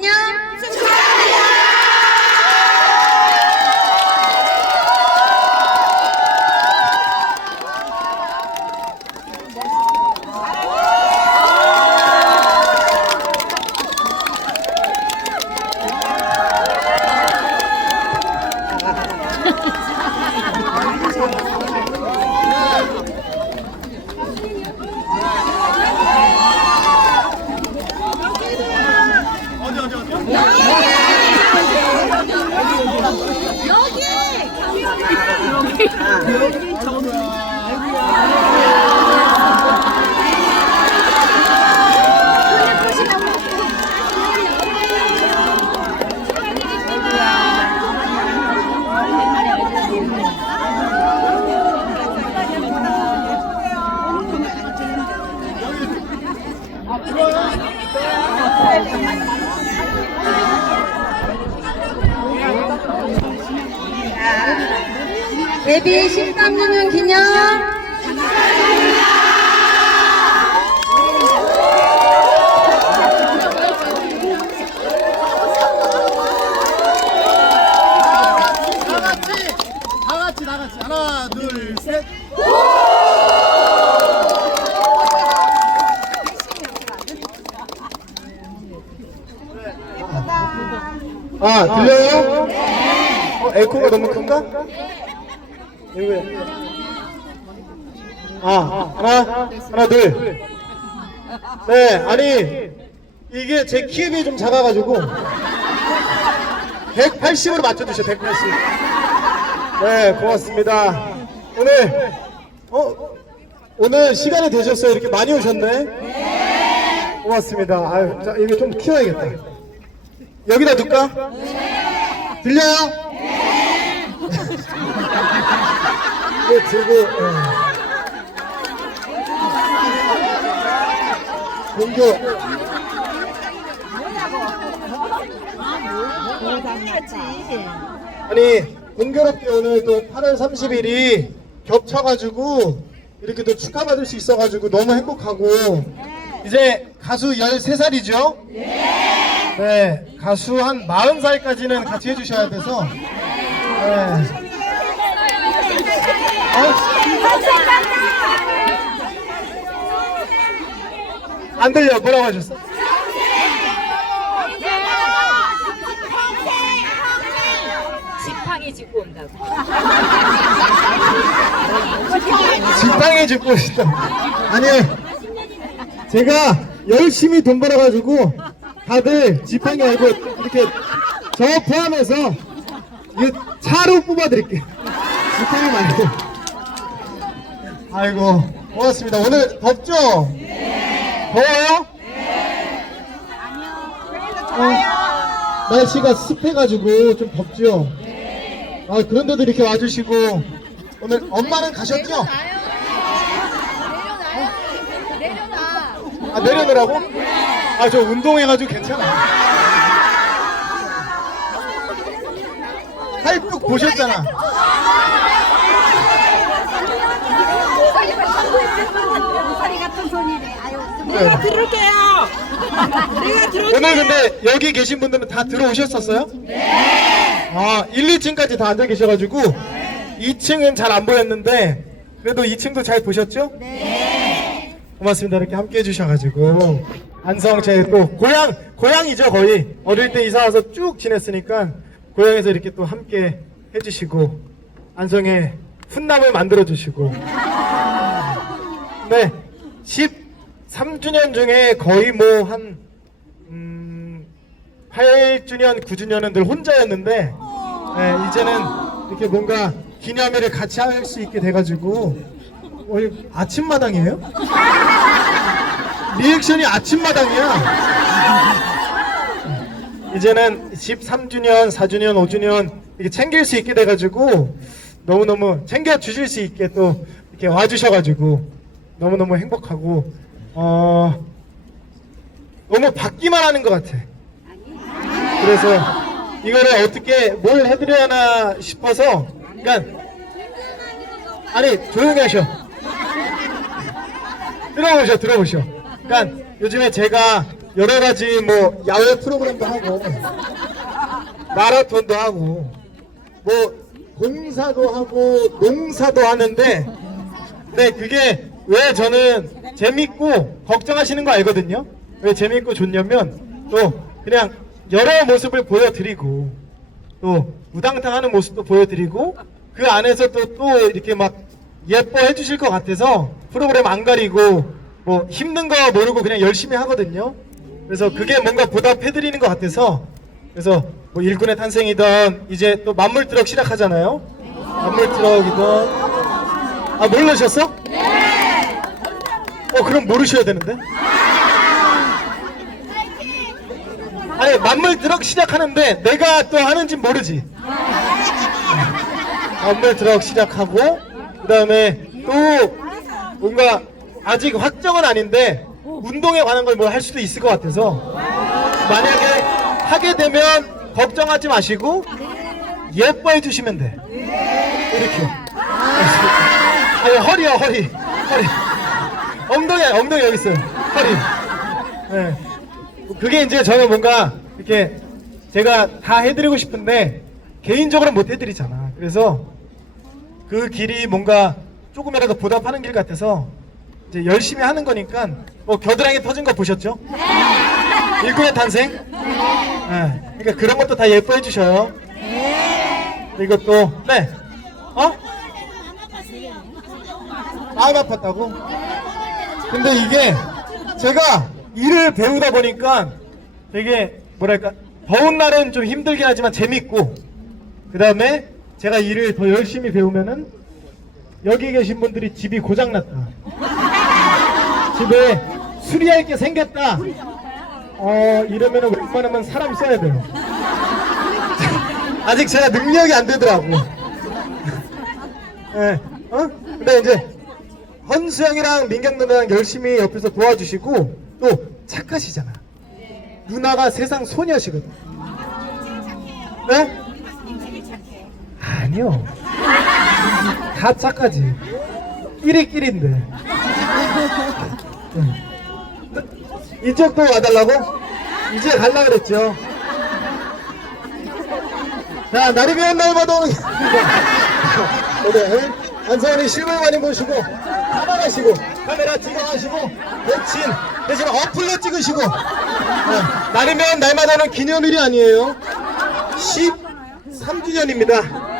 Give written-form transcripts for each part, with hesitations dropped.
기념 축하합니다. 데뷔 13주년 기념 다 같이 하나 둘 셋. 들려요? 네. 에코가 너무 큰가? 이거야. 하나 둘. 네, 아니 이게 제 키에 비해 좀 작아가지고 180으로 맞춰주세요. 180. 네, 고맙습니다. 오늘 시간이 되셨어요? 이렇게 많이 오셨네? 네. 고맙습니다. 아유, 자, 이거 좀 키워야겠다. 여기다 둘까? 네. 들려요? 네. 이거 들고, 공교. 아니, 공교롭게 오늘 또 8월 30일이 겹쳐가지고 이렇게 또 축하받을 수 있어가지고 너무 행복하고 이제 가수 13살이죠? 네, 가수 한 40살까지는 같이 해주셔야 돼서 네. 안 들려. 뭐라고 하셨어? 지팡이 짚고 온다고. 지팡이 짚고 싶다. 아니, 제가 열심히 돈 벌어가지고 다들 지팡이 알고 이렇게 저 포함해서 이거 차로 뽑아드릴게요. 지팡이 말고. 아이고, 고맙습니다. 오늘 덥죠? 네. 더워요? 네. 아니요. 날씨가 습해가지고 좀 덥죠? 네. 그런데도 이렇게 와주시고 오늘 엄마는 가셨죠? 내려놓으라고? 저 운동해가지고 괜찮아. 팔뚝 보셨잖아. 내가 들을게요. 내가 들을게요. 오늘 근데 여기 계신 분들은 다 들어오셨었어요? 네. 1, 2층까지 다 앉아 계셔가지고 2층은 잘 안 보였는데 그래도 2층도 잘 보셨죠? 네. 고맙습니다. 이렇게 함께 해주셔가지고 안성 제 또 고향이죠. 거의 어릴 때 이사 와서 쭉 지냈으니까 고향에서 이렇게 또 함께 해주시고 안성에 훈남을 만들어 주시고 네 13주년 중에 거의 뭐 한 8주년 9주년은 늘 혼자였는데 네, 이제는 이렇게 뭔가 기념일을 같이 할 수 있게 돼가지고 아침마당이에요? 리액션이 아침마당이야. 이제는 13주년, 4주년, 5주년 이렇게 챙길 수 있게 돼가지고 너무너무 챙겨주실 수 있게 또 이렇게 와주셔가지고 너무너무 행복하고 너무 받기만 하는 것 같아. 그래서 이거를 어떻게 뭘 해드려야 하나 싶어서 그러니까 아니 조용히 하셔. 들어보셔. 그러니까 요즘에 제가 여러 가지 뭐 야외 프로그램도 하고 마라톤도 하고 뭐 공사도 하고 농사도 하는데 네 그게 왜 저는 재밌고 걱정하시는 거 알거든요. 왜 재밌고 좋냐면 또 그냥 여러 모습을 보여드리고 또 우당탕하는 모습도 보여드리고 그 안에서 또 이렇게 막 예뻐해 주실 것 같아서 프로그램 안 가리고 뭐 힘든 거 모르고 그냥 열심히 하거든요. 그래서 그게 뭔가 보답해드리는 것 같아서 그래서 뭐 일꾼의 탄생이든 이제 또 만물트럭 시작하잖아요. 만물트럭이든 아 모르셨어? 네. 그럼 모르셔야 되는데. 아니 만물트럭 시작하는데 내가 또 하는지 모르지. 만물트럭 시작하고 그 다음에 또 뭔가 아직 확정은 아닌데 운동에 관한 걸 뭐 할 수도 있을 것 같아서 만약에 하게 되면 걱정하지 마시고 예뻐해 주시면 돼. 이렇게. 아니 허리야 허리. 엉덩이 여기 있어요. 허리. 네. 그게 이제 저는 뭔가 이렇게 제가 다 해드리고 싶은데 개인적으로 못 해드리잖아. 그래서 그 길이 뭔가 조금이라도 보답하는 길 같아서 이제 열심히 하는 거니까 뭐 겨드랑이 터진 거 보셨죠? 네. 일꾼의 탄생? 네. 그러니까 그런 것도 다 예뻐해 주셔요. 네. 이것도 네. 마음 아팠다고? 근데 이게 제가 일을 배우다 보니까 되게 뭐랄까 더운 날은 좀 힘들긴 하지만 재밌고 그 다음에 제가 일을 더 열심히 배우면은 여기 계신 분들이 집이 고장났다, 집에 수리할 게 생겼다, 이러면은 웬만하면 사람 써야 돼요. 아직 제가 능력이 안 되더라고. 네. 근데 이제 헌수 형이랑 민경 누나랑 열심히 옆에서 도와주시고 또 착하시잖아. 누나가 세상 소녀시거든. 네? 아니요. 다 착하지. 끼리끼리인데. 이쪽도 와달라고? 이제 갈라 그랬죠. 자, 날이 비온 날마다 오는 네. 안성원이 실물 많이 보시고 담아가시고 카메라 찍어가시고 대신 어플로 찍으시고 날이면 날마다 오는 기념일이 아니에요. 13주년입니다.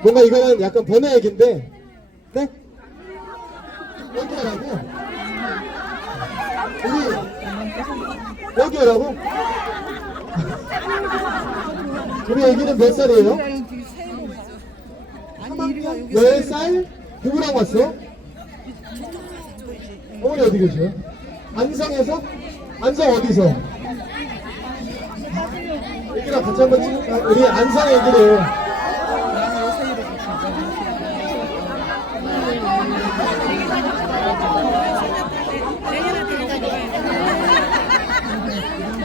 뭔가 이거는 약간 번외 얘기인데 네? 여기 오라고? 여기 오라고? 우리 애기는 몇 살이에요? 10살? 누구랑 왔어? 어머니 어디 계세요? 안성에서? 안성 어디서? 애기랑 같이 한번 찍을까? 우리 안성 애기를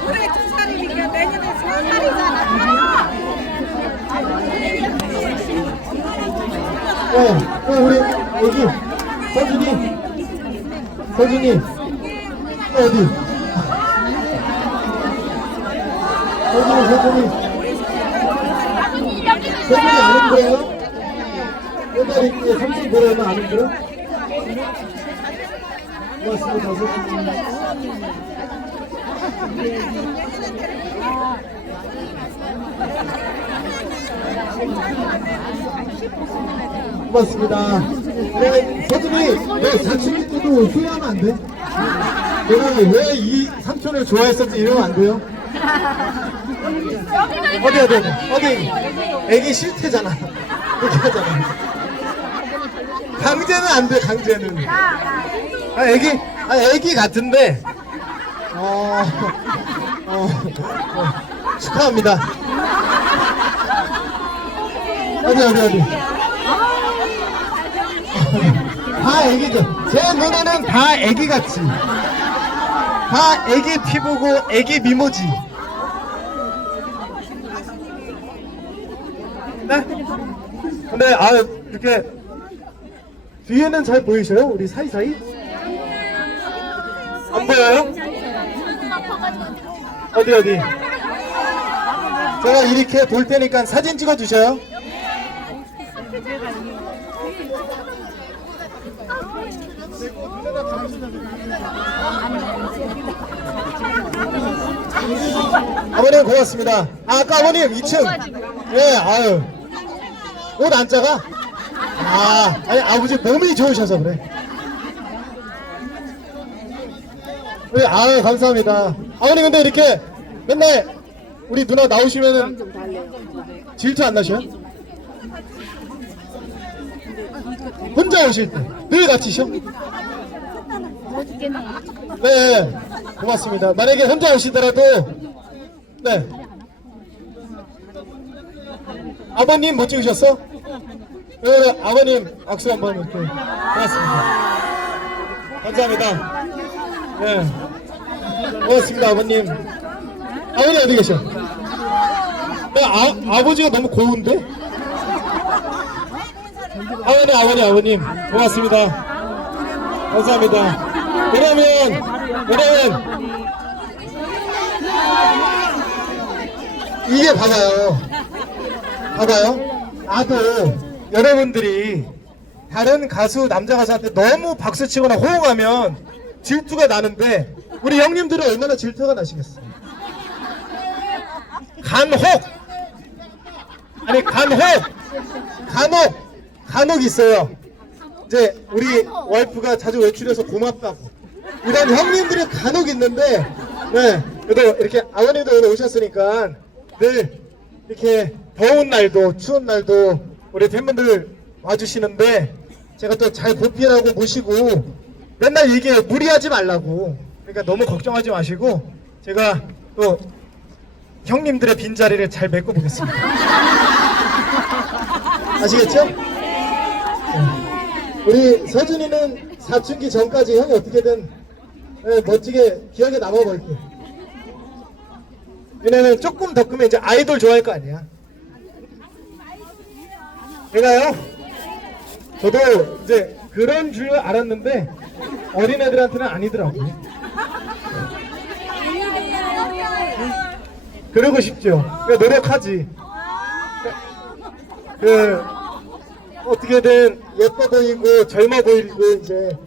올해 2살이니까 내년에 4살이잖아. 우리 애기 서준이 어디? 서준이 아는 거예요? 옛날에 이제 삼촌 보라면 아는 거야? 고맙습니다. 고맙습니다. 네, 서준이, 내 사춘기 때도 후회하면 안 돼? 내가 왜 이 삼촌을 좋아했었지 이러면 안 돼요? 어디? 애기 싫대잖아. 그렇게 하잖아. 강제는 안 돼, 강제는. 애기 같은데, 축하합니다. 어디. 다 애기죠. 제 눈에는 다 애기같이. 다 애기 피부고 애기 미모지. 네? 근데 이렇게 뒤에는 잘 보이셔요? 우리 사이사이? 보여요? 어디? 제가 이렇게 볼 테니까 사진 찍어 주셔요. 아버님 고맙습니다. 아까 아버님 2층. 예, 아유. 옷 안 작아? 아니 아버지 몸이 좋으셔서 그래. 네, 아유 감사합니다. 아버님 근데 이렇게 맨날 우리 누나 나오시면은 질투 안 나셔요? 혼자 오실 때 늘 같이셔? 네, 고맙습니다. 만약에 혼자 오시더라도 네. 아버님 못 찍으셨어? 네, 아버님 악수 한번 이렇게. 고맙습니다. 감사합니다. 네, 고맙습니다 아버님. 아버님 어디 계셔? 네, 아버지가 너무 고운데? 아버님 고맙습니다. 감사합니다. 그러면 이게 봐봐요. 나도 여러분들이 다른 가수 남자 가수한테 너무 박수치거나 호응하면 질투가 나는데 우리 형님들은 얼마나 질투가 나시겠어요? 간혹 있어요. 이제 우리 와이프가 자주 외출해서 고맙다고 이런 형님들이 간혹 있는데, 네, 그래도 이렇게 아버님도 오늘 오셨으니까 늘 이렇게 더운 날도 추운 날도 우리 팬분들 와주시는데 제가 또 잘 보필하고 모시고 맨날 얘기해요. 무리하지 말라고. 그러니까 너무 걱정하지 마시고 제가 또 형님들의 빈자리를 잘 메꿔 보겠습니다. 아시겠죠? 우리 서준이는 사춘기 전까지 형이 어떻게든 멋지게 기억에 남아볼게. 왜냐면 조금 더 크면 이제 아이돌 좋아할 거 아니야. 제가요, 저도 이제 그런 줄 알았는데 어린애들한테는 아니더라고요. 그러고 싶죠. 그러니까 노력하지. 어떻게든 예뻐 보이고 젊어 보이고 이제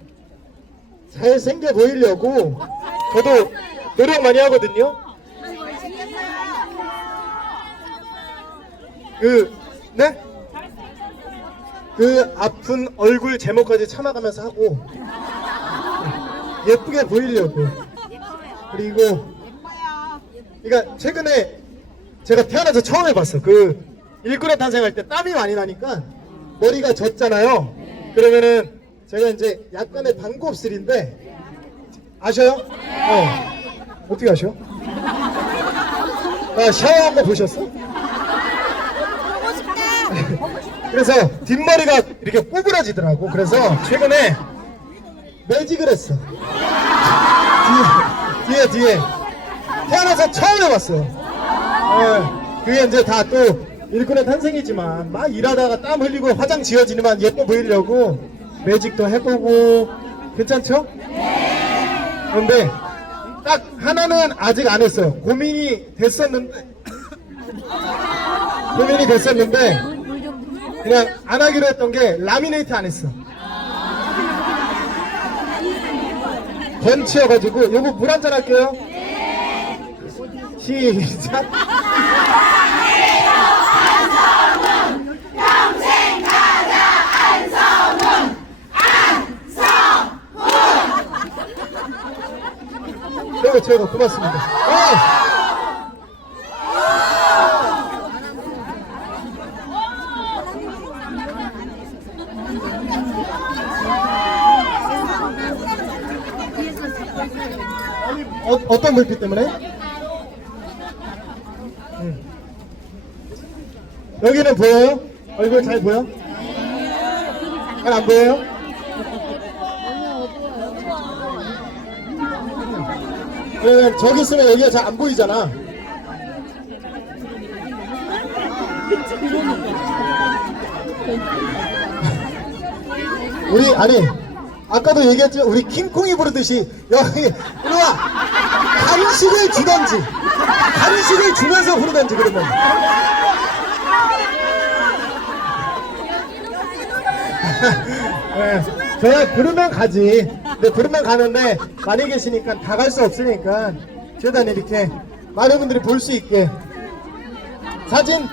잘생겨 보이려고 저도 노력 많이 하거든요. 네? 그 아픈 얼굴 제목까지 참아가면서 하고 예쁘게 보이려고. 그리고 그러니까 최근에 제가 태어나서 처음 해봤어. 그 일꾼의 탄생할 때 땀이 많이 나니까 머리가 젖잖아요. 그러면은 제가 이제 약간의 방곱슬인데 아셔요? 어떻게 아셔? 나 샤워한 거 보셨어? 그래서 뒷머리가 이렇게 꼬부라지더라고. 그래서 최근에 매직을 했어. 뒤에 태어나서 처음 해봤어. 그게 이제 다 또 일꾼의 탄생이지만 막 일하다가 땀 흘리고 화장 지워지니만 예뻐 보이려고 매직도 해보고. 괜찮죠? 그런데 딱 하나는 아직 안 했어요. 고민이 됐었는데 그냥 안 하기로 했던 게 라미네이트 안 했어. 번치여가지고. 요거 물 한잔 할게요. 시작. 평생 가자 안성훈. 최고 고맙습니다. 어떤 불빛 때문에? 여기는 보여요? 얼굴 잘 보여? 잘 안 보여요? 그러면 저기 있으면 여기가 잘 안 보이잖아. 아까도 얘기했죠. 우리 킹콩이 부르듯이 여기 일로와 간식을 주던지 간식을 주면서 부르던지 그러면. 네, 저야 부르면 가지. 근데 부르면 가는데 많이 계시니까 다 갈 수 없으니까 최대한 이렇게 많은 분들이 볼 수 있게 사진.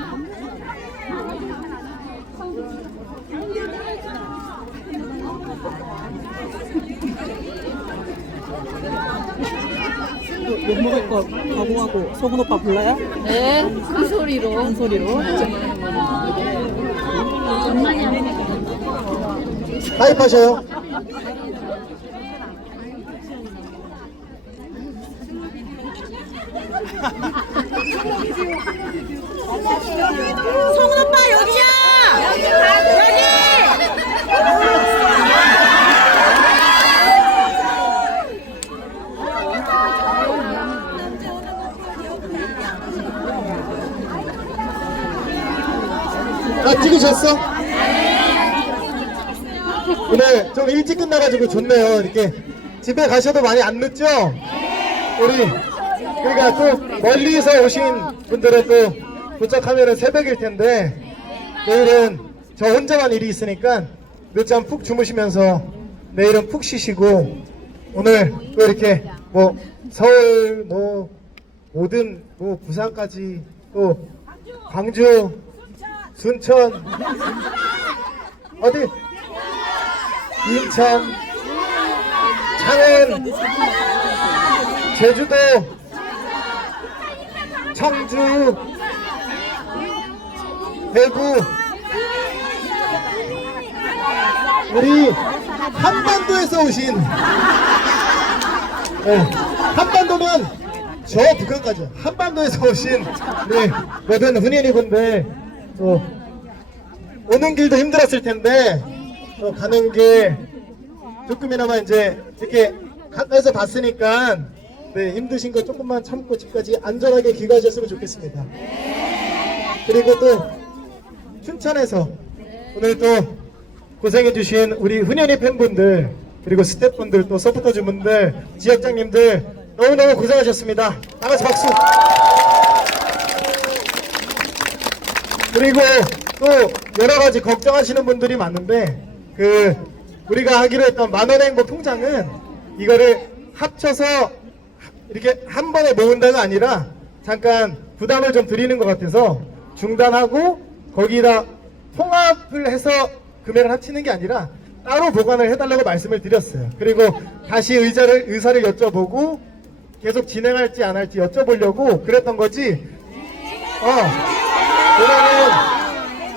욕 먹을 거 각오하고 소문 오빠 불러요? 네, 큰 소리로. 큰 소리로. 가입하셔요. 소문 오빠 여기야. 여기. 다 찍으셨어? 오늘 좀 일찍 끝나가지고 좋네요. 이렇게 집에 가셔도 많이 안 늦죠? 우리 그러니까 또 멀리서 오신 분들은 또 도착하면은 새벽일 텐데 내일은 저 혼자만 일이 있으니까 늦잠 푹 주무시면서 내일은 푹 쉬시고 오늘 또 이렇게 뭐 서울 뭐 모든 뭐 부산까지 또 광주 순천 어디 인천 창원 제주도 청주 대구 우리 한반도에서 오신 네, 한반도면 저 북한까지 한반도에서 오신 네, 모든 훈이니 분들 또 오는 길도 힘들었을 텐데 또 가는 길 조금이나마 이제 이렇게 가까이서 봤으니까 네, 힘드신 거 조금만 참고 집까지 안전하게 귀가하셨으면 좋겠습니다. 그리고 또 춘천에서 오늘 또 고생해주신 우리 훈연이 팬분들 그리고 스태프분들 또 서포터즈분들 지역장님들 너무너무 고생하셨습니다. 다같이 박수. 그리고 또 여러가지 걱정하시는 분들이 많은데 그 우리가 하기로 했던 만원의 행복 통장은 이거를 합쳐서 이렇게 한 번에 모은다가 아니라 잠깐 부담을 좀 드리는 것 같아서 중단하고 거기다 통합을 해서 금액을 합치는 게 아니라 따로 보관을 해달라고 말씀을 드렸어요. 그리고 다시 의사를 여쭤보고 계속 진행할지 안 할지 여쭤보려고 그랬던 거지.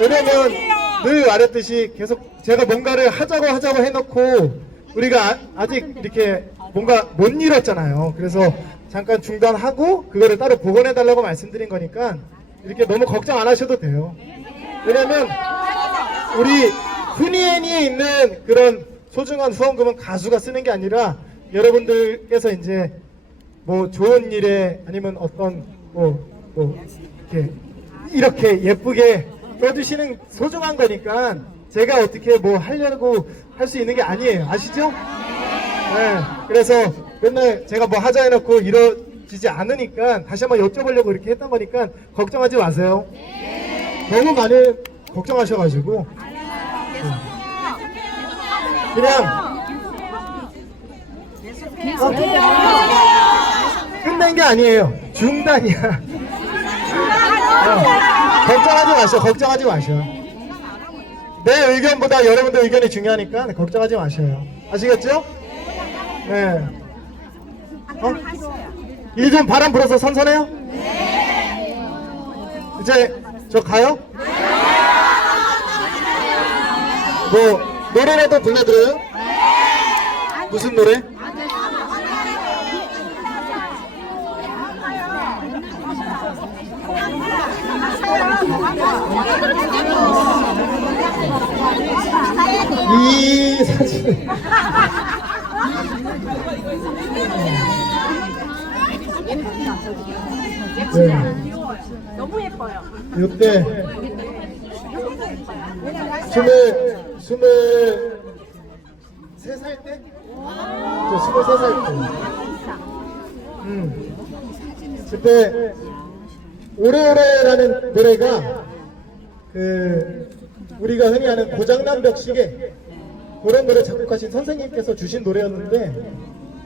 왜냐면 늘 말했듯이 계속 제가 뭔가를 하자고 해놓고 우리가 아직 이렇게 뭔가 못 이뤘잖아요. 그래서 잠깐 중단하고 그거를 따로 복원해달라고 말씀드린 거니까 이렇게 너무 걱정 안 하셔도 돼요. 왜냐면 우리 훈이애니에 있는 그런 소중한 후원금은 가수가 쓰는 게 아니라 여러분들께서 이제 뭐 좋은 일에 아니면 어떤 이렇게 예쁘게 써주시는 소중한 거니까 제가 어떻게 뭐 하려고 할 수 있는 게 아니에요. 아시죠? 네. 그래서 맨날 제가 뭐 하자 해놓고 이루어지지 않으니까 다시 한번 여쭤보려고 이렇게 했던 거니까 걱정하지 마세요. 너무 많이 걱정하셔가지고 그냥 끝낸 게 아니에요. 중단이야. 걱정하지 마셔. 내 의견보다 여러분들 의견이 중요하니까 걱정하지 마셔요. 아시겠죠? 네. 이 좀 바람 불어서 선선해요? 이제 저 가요? 뭐 노래라도 불러드려요? 무슨 노래? 이 사진 너무 예뻐요. 이때 23 23살 때? 저 23살 때. 그때 오래오래라는 노래가 그 우리가 흔히 아는 고장난 벽시계 그런 노래 작곡하신 선생님께서 주신 노래였는데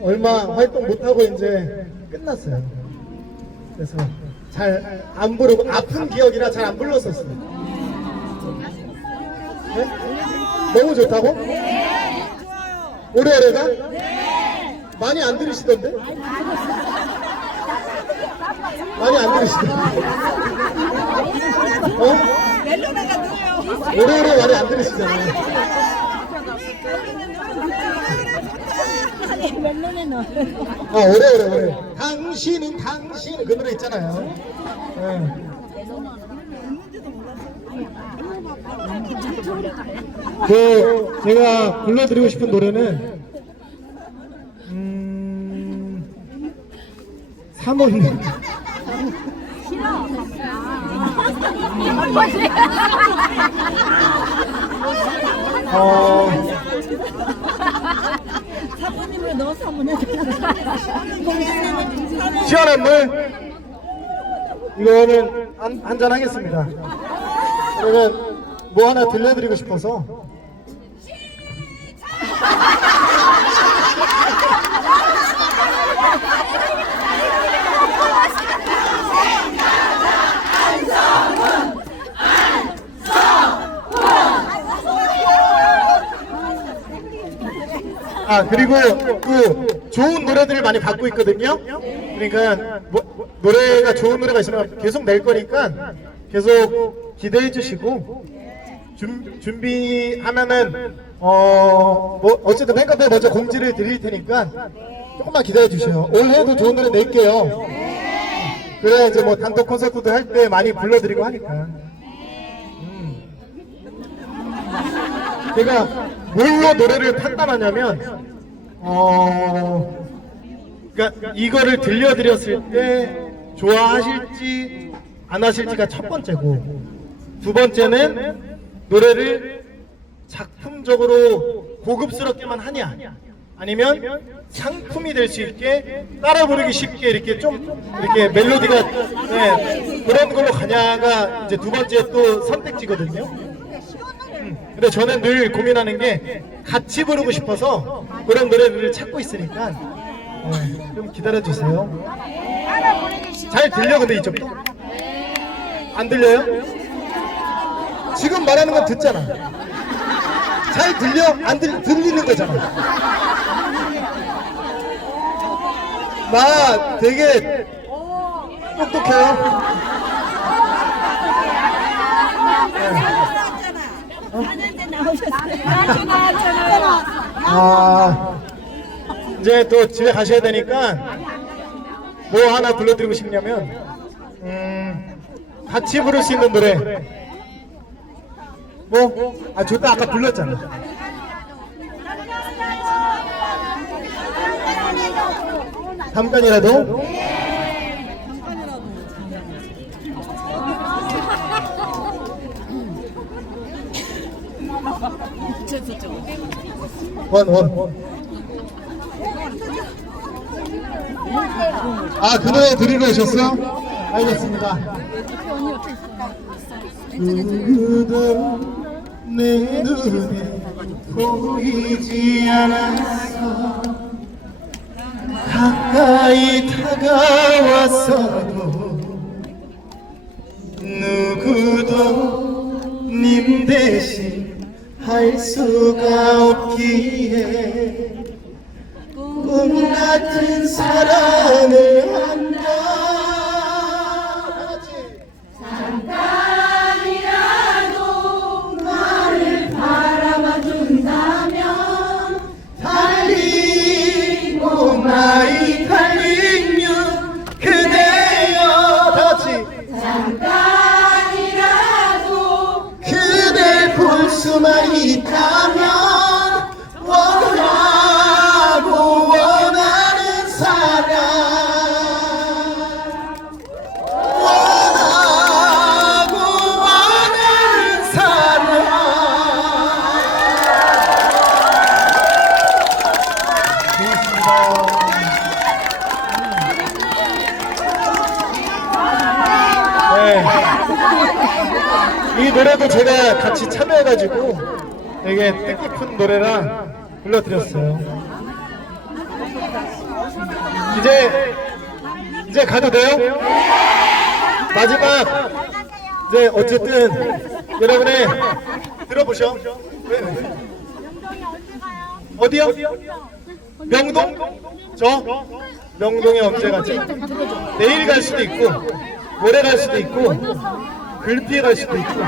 얼마 활동 못하고 이제 끝났어요. 그래서 잘 안 부르고 아픈 기억이라 잘 안 불렀었어요. 네? 너무 좋다고? 오래오래가? 많이 안 들으시던데? 많이 안 들으시던데? 어? 오래오래 많이 안 들으시잖아요. 오래. 당신은 그 노래 있잖아요. 그 제가 불러드리고 싶은 노래는 사모님. 사모님을 넣어서 한번 해주세요. 시원한 물 이거는 한잔 하겠습니다. 그러면 뭐 하나 들려드리고 싶어서. 그리고 그 좋은 노래들을 많이 받고 있거든요. 그러니까 노래가 좋은 노래가 있으면 계속 낼 거니까 계속 기대해 주시고 준비하면은 뭐 어쨌든 맨 끝에 먼저 공지를 드릴 테니까 조금만 기다려 주세요. 올해도 좋은 노래 낼게요. 그래야 이제 뭐 단독 콘서트도 할 때 많이 불러드리고 하니까. 제가 뭘로 노래를 판단하냐면 그러니까 이거를 들려드렸을 때 좋아하실지 안 하실지가 첫 번째고, 두 번째는 노래를 작품적으로 고급스럽게만 하냐 아니면 상품이 될 수 있게 따라 부르기 쉽게 이렇게 좀 이렇게 멜로디가 그런 걸로 가냐가 이제 두 번째 또 선택지거든요. 근데 저는 늘 고민하는 게 같이 부르고 싶어서 그런 노래들을 찾고 있으니까 좀 기다려주세요. 잘 들려? 근데 이쪽도? 안 들려요? 지금 말하는 건 듣잖아. 잘 들려? 안 들리는 거잖아. 나 되게 똑똑해요. 이제 또 집에 가셔야 되니까 뭐 하나 불러드리고 싶냐면 같이 부를 수 있는 노래 좋다. 아까 불렀잖아. 잠깐이라도. 원. 그 노래 들으러 오셨어요? 알겠습니다. 누구도 내 눈에 보이지 않았어. 가까이 다가왔어도 누구도 님 대신 할 수가 없기에 꿈 같은 사랑을 한다. 잠깐이라도 나를 바라봐 준다면 달리고 나이 달리면 그대여. 다같이 잠깐이라도 그댈 볼 수만 있다면 원하는 사랑. 이 노래도 제가 같이 참여해가지고 되게 뜻깊은 노래라 불러드렸어요. 이제 가도 돼요? 마지막 이제 어쨌든 여러분의 들어보셔. 왜? 어디요? 명동? 저? 명동에 언제 가지? 내일 갈 수도 있고 모레 갈 수도 있고 글피에 갈 수도 있고.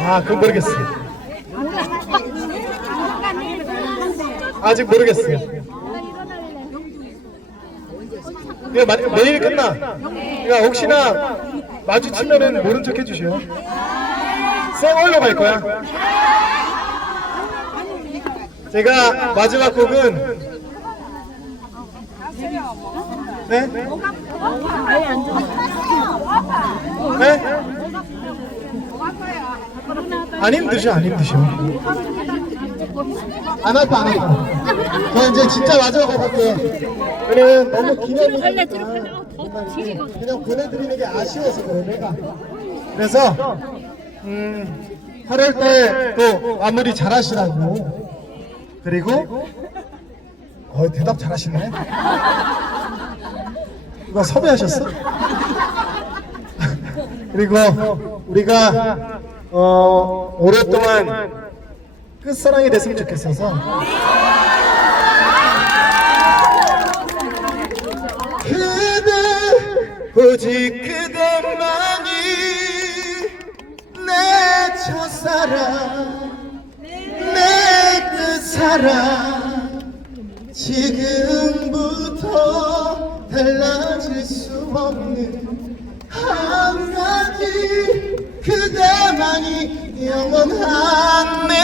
아, 그건 모르겠어요. 아직 모르겠어요. 내일 끝나. 그러니까 혹시나 마주치면은 모른 척 해주시오. 쌩얼로 갈 거야. 제가 마지막 곡은 네? 네? 안 힘드셔, 안 힘드셔. 안 아파, 안 아파. 저 이제 진짜 마지막 곡할게. 왜냐면 너무 기념이니까 그냥 보내드리는 게 아쉬워서 그래, 내가. 그래서 8월 때 또 마무리 잘 하시라고. 그리고 대답 잘 하시네. 누가 섭외하셨어? 그리고 우리가 오랫동안 끝사랑이 됐으면 좋겠어서 그대 오직 그대만이 내 첫사랑 내 끝사랑 지금부터 달라질 수 없는 한 가지 그대만이 영원한 내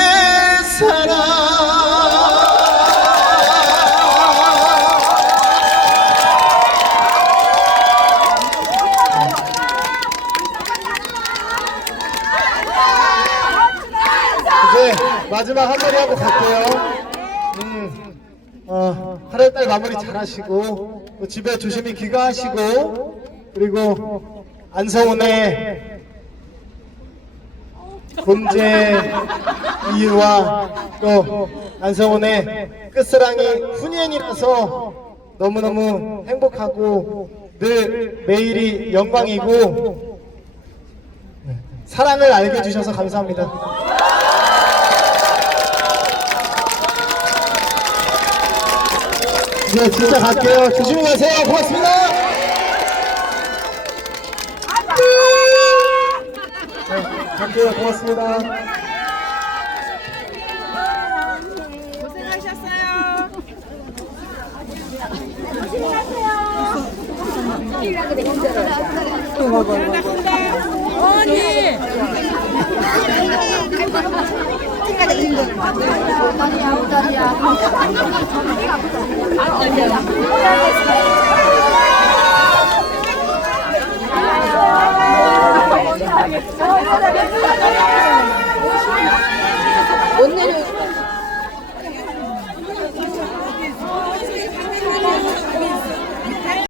사랑. 이제 마지막 한마디 하고 갈게요. 8월달 마무리 잘 하시고 또 집에 조심히 귀가하시고 그리고 안성훈의 존재 이유와 또 안성훈의 끝사랑이 훈연이라서 너무너무 행복하고 늘 매일이 영광이고 사랑을 알게 해주셔서 감사합니다. 네, 진짜 갈게요. 조심히 가세요. 고맙습니다. 네, 갈게요. 고맙습니다. 못 내려.